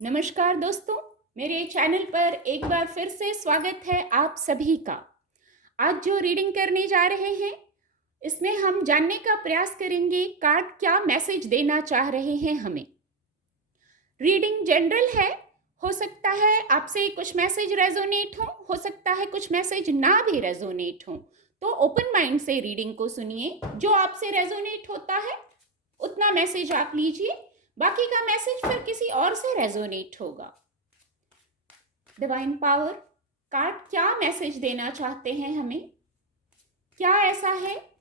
नमस्कार दोस्तों, मेरे चैनल पर एक बार फिर से स्वागत है आप सभी का। आज जो रीडिंग करने जा रहे हैं, इसमें हम जानने का प्रयास करेंगे कार्ड क्या मैसेज देना चाह रहे हैं हमें। रीडिंग जनरल है, हो सकता है आपसे कुछ मैसेज रेजोनेट हो सकता है कुछ मैसेज ना भी रेजोनेट हो। तो ओपन माइंड से रीडिंग को सुनिए, जो आपसे रेजोनेट होता है उतना मैसेज आप लीजिए, बाकी का मैसेज फिर किसी और से रेजोनेट होगा। डिवाइन पावर कार्ड क्या मैसेज देना चाहते हैं हमें? क्या ऐसा है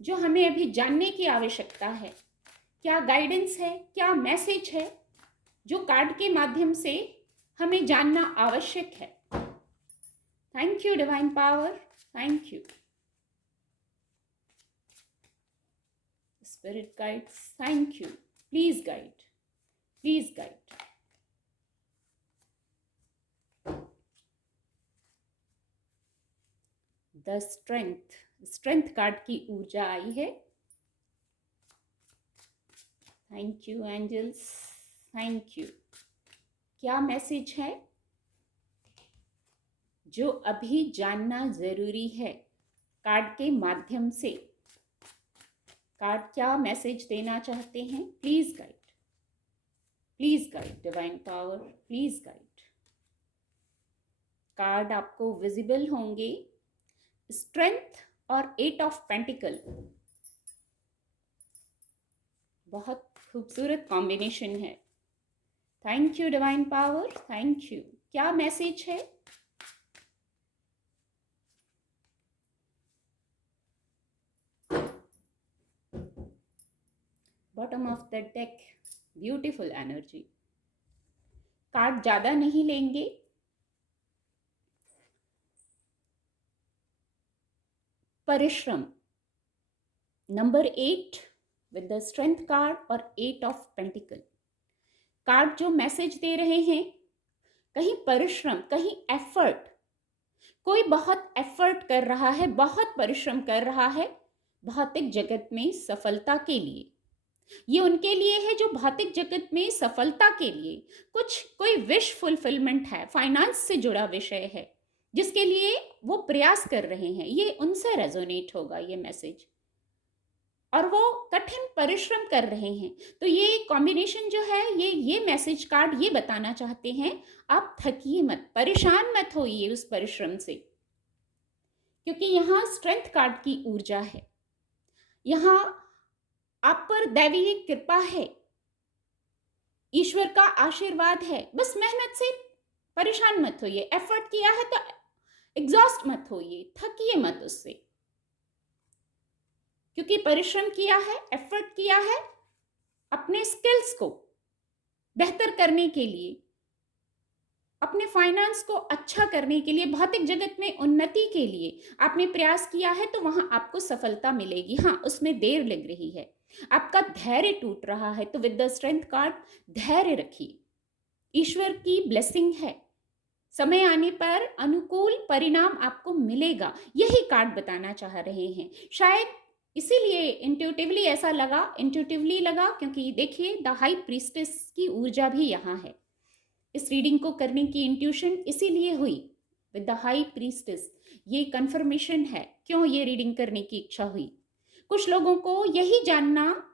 जो हमें अभी जानने की आवश्यकता है? क्या गाइडेंस है, क्या मैसेज है जो कार्ड के माध्यम से हमें जानना आवश्यक है? Thank you divine power, thank you spirit guides, thank you. Please guide, please guide. The strength card की ऊर्जा आई है। Thank you angels, thank you. क्या मैसेज है जो अभी जानना जरूरी है? कार्ड के माध्यम से कार्ड क्या मैसेज देना चाहते हैं? Please guide, please guide divine power, please guide. Card आपको विजिबल होंगे, स्ट्रेंथ और 8 ऑफ पेंटिकल। बहुत खूबसूरत कॉम्बिनेशन है। Thank you divine power, thank you. क्या मैसेज है? Bottom of the deck, beautiful energy. Card ज्यादा नहीं लेंगे, परिश्रम। Number 8 with the strength card और 8 ऑफ पेंटिकल। कार्ड जो मैसेज दे रहे हैं, कहीं परिश्रम, कहीं एफर्ट। कोई बहुत एफर्ट कर रहा है, बहुत परिश्रम कर रहा है भौतिक जगत में सफलता के लिए। ये उनके लिए है जो भौतिक जगत में सफलता के लिए कोई विश फुलफिलमेंट है, फाइनेंस से जुड़ा विषय है जिसके लिए वो प्रयास कर रहे हैं। ये उनसे रेजोनेट होगा ये मैसेज, और वो कठिन परिश्रम कर रहे हैं। तो ये कॉम्बिनेशन जो है, ये मैसेज कार्ड ये बताना चाहते हैं, आप थकिए मत, परेशान मत होइए उस परिश्रम से, क्योंकि यहाँ स्ट्रेंथ कार्ड की ऊर्जा है। यहाँ आप पर दैवीय कृपा है, ईश्वर का आशीर्वाद है। बस मेहनत से परेशान मत होइए, एफर्ट किया है तो एग्जॉस्ट मत होइए, थकिए मत उससे, क्योंकि परिश्रम किया है, एफर्ट किया है अपने स्किल्स को बेहतर करने के लिए, अपने फाइनेंस को अच्छा करने के लिए, भौतिक जगत में उन्नति के लिए आपने प्रयास किया है, तो वहां आपको सफलता मिलेगी। हाँ, उसमें देर लग रही है, आपका धैर्य टूट रहा है, तो विद द स्ट्रेंथ कार्ड धैर्य रखिए, ईश्वर की ब्लेसिंग है, समय आने पर अनुकूल परिणाम आपको मिलेगा। यही कार्ड बताना चाह रहे हैं। शायद इसीलिए इंट्यूटिवली लगा क्योंकि देखिए द हाई प्रीस्टेस की ऊर्जा भी यहाँ है। इस रीडिंग को करने की इंट्यूशन इसीलिए हुई विद द हाई प्रीस्टेस। ये कंफर्मेशन है क्यों ये रीडिंग करने की इच्छा हुई। कुछ लोगों को यही जानना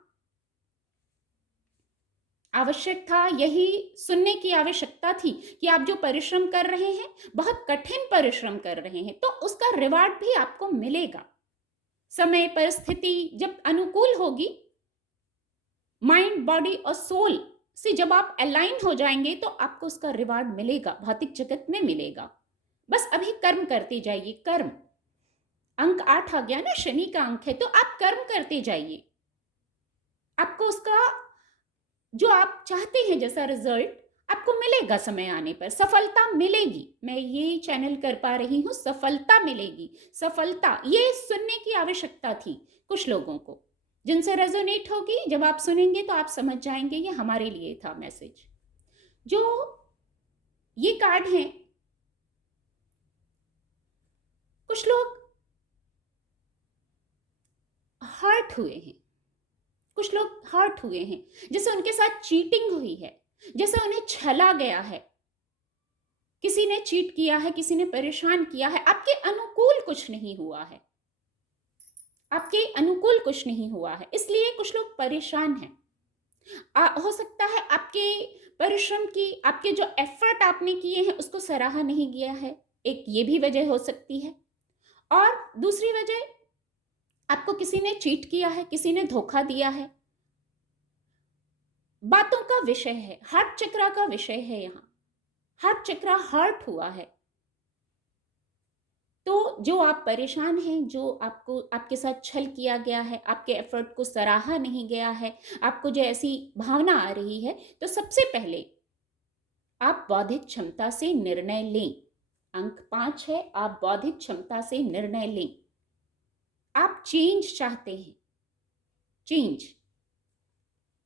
आवश्यक था, यही सुनने की आवश्यकता थी कि आप जो परिश्रम कर रहे हैं, बहुत कठिन परिश्रम कर रहे हैं, तो उसका रिवार्ड भी आपको मिलेगा। समय परिस्थिति जब अनुकूल होगी, माइंड बॉडी और सोल से जब आप अलाइन हो जाएंगे, तो आपको उसका रिवार्ड मिलेगा, भौतिक जगत में मिलेगा। बस अभी कर्म करते जाइए, कर्म। अंक 8 आ गया ना, शनि का अंक है, तो आप कर्म करते जाइए, आपको उसका जो आप चाहते हैं जैसा रिजल्ट आपको मिलेगा। समय आने पर सफलता मिलेगी। मैं ये चैनल कर पा रही हूँ, सफलता मिलेगी, सफलता। ये सुनने की आवश्यकता थी कुछ लोगों को, जिनसे रेजोनेट होगी। जब आप सुनेंगे तो आप समझ जाएंगे ये हमारे लिए था मैसेज। जो ये कार्ड है, कुछ लोग हर्ट हुए हैं, कुछ लोग हर्ट हुए हैं, जैसे उनके साथ चीटिंग हुई है, जैसे उन्हें छला गया है, किसी ने चीट किया है, किसी ने परेशान किया है, आपके अनुकूल कुछ नहीं हुआ है, आपके अनुकूल कुछ नहीं हुआ है, इसलिए कुछ लोग परेशान हैं। हो सकता है आपके परिश्रम की, आपके जो एफर्ट आपने किए हैं उसको सराहा नहीं गया है, एक ये भी वजह हो सकती है। और दूसरी वजह, आपको किसी ने चीट किया है, किसी ने धोखा दिया है। बातों का विषय है, हार्ट चक्रा का विषय है, यहाँ हार्ट चक्रा हर्ट हुआ है। तो जो आप परेशान हैं, जो आपको आपके साथ छल किया गया है, आपके एफर्ट को सराहा नहीं गया है, आपको जो ऐसी भावना आ रही है, तो सबसे पहले आप बौद्धिक क्षमता से निर्णय लें। अंक 5 है, आप बौद्धिक क्षमता से निर्णय लें। आप चेंज चाहते हैं, चेंज।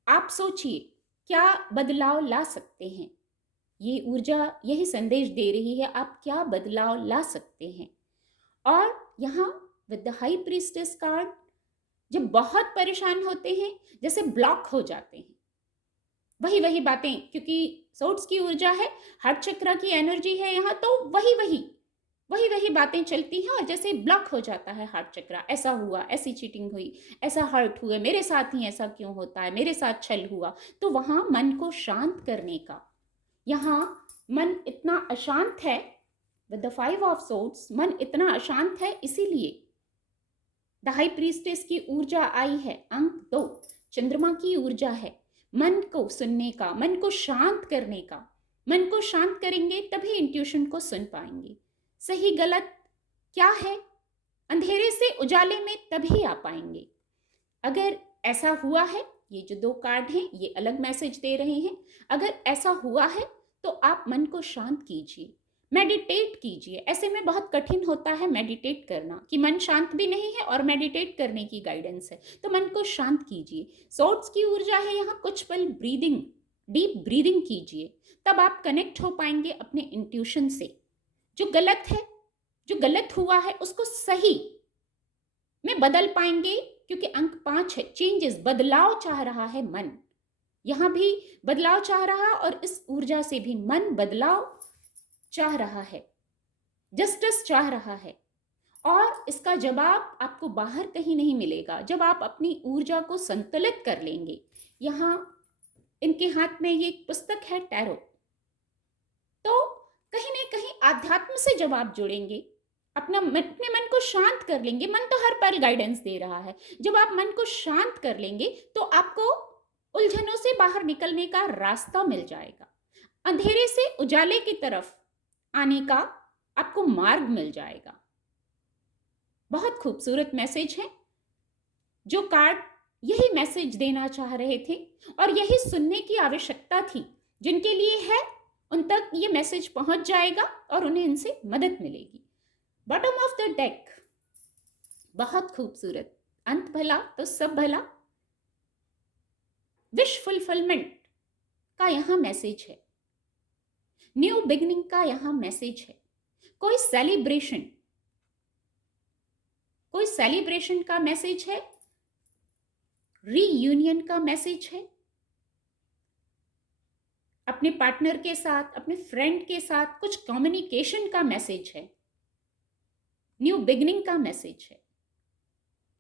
आप सोचिए क्या बदलाव ला सकते हैं। ये ऊर्जा यही संदेश दे रही है, आप क्या बदलाव ला सकते हैं। और यहाँ with the high priestess card, जब बहुत परेशान होते हैं, जैसे ब्लॉक हो जाते हैं, वही वही बातें, क्योंकि सोर्ट्स की ऊर्जा है, हार्ट चक्र की एनर्जी है यहाँ, तो वही वही बातें चलती हैं और जैसे ब्लॉक हो जाता है हार्ट चक्र। ऐसा हुआ, ऐसी चीटिंग हुई, ऐसा हर्ट हुए, मेरे साथ ही ऐसा क्यों होता है, मेरे साथ छल हुआ। तो वहाँ मन को शांत करने का, यहाँ मन इतना अशांत है, विद द 5 ऑफ सोर्ड्स मन इतना अशांत है, इसीलिए द हाई प्रीस्टेस की ऊर्जा आई है। अंक 2 चंद्रमा की ऊर्जा है, मन को सुनने का, मन को शांत करने का। मन को शांत करेंगे तभी इंट्यूशन को सुन पाएंगे। सही गलत क्या है, अंधेरे से उजाले में तभी आ पाएंगे। अगर ऐसा हुआ है, ये जो 2 कार्ड हैं ये अलग मैसेज दे रहे हैं। अगर ऐसा हुआ है तो आप मन को शांत कीजिए, मेडिटेट कीजिए। ऐसे में बहुत कठिन होता है मेडिटेट करना, कि मन शांत भी नहीं है और मेडिटेट करने की गाइडेंस है, तो मन को शांत कीजिए। सोर्ड्स की ऊर्जा है यहाँ, कुछ पल ब्रीदिंग, डीप ब्रीदिंग कीजिए, तब आप कनेक्ट हो पाएंगे अपने इंट्यूशन से। जो गलत है, जो गलत हुआ है, उसको सही में बदल पाएंगे, क्योंकि अंक 5 है, चेंजेस, बदलाव चाह रहा है मन। यहां भी बदलाव चाह रहा, और इस ऊर्जा से भी मन बदलाव चाह रहा है, जस्टिस चाह रहा है। और इसका जवाब आपको बाहर कहीं नहीं मिलेगा, जब आप अपनी ऊर्जा को संतुलित कर लेंगे। यहाँ इनके हाथ में ये एक पुस्तक है, टैरो। तो कहीं ना कहीं आध्यात्म से जब आप जुड़ेंगे, अपने मन को शांत कर लेंगे, मन तो हर पल गाइडेंस दे रहा है, जब आप मन को शांत कर लेंगे तो आपको उलझनों से बाहर निकलने का रास्ता मिल जाएगा, अंधेरे से उजाले की तरफ आने का आपको मार्ग मिल जाएगा। बहुत खूबसूरत मैसेज है। जो कार्ड यही मैसेज देना चाह रहे थे और यही सुनने की आवश्यकता थी, जिनके लिए है उन तक ये मैसेज पहुंच जाएगा और उन्हें इनसे मदद मिलेगी। बॉटम ऑफ द डेक, बहुत खूबसूरत, अंत भला तो सब भला, विश फुलफिलमेंट का यहां मैसेज है, न्यू बिगिनिंग का यहां मैसेज है। कोई सेलिब्रेशन का मैसेज है, रीयूनियन का मैसेज है, अपने पार्टनर के साथ, अपने फ्रेंड के साथ कुछ कम्युनिकेशन का मैसेज है, न्यू बिगिनिंग का मैसेज है।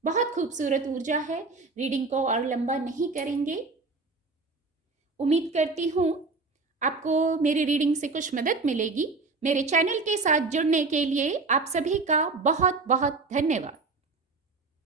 बहुत खूबसूरत ऊर्जा है। रीडिंग को और लंबा नहीं करेंगे। उम्मीद करती हूँ आपको मेरी रीडिंग से कुछ मदद मिलेगी। मेरे चैनल के साथ जुड़ने के लिए आप सभी का बहुत बहुत धन्यवाद।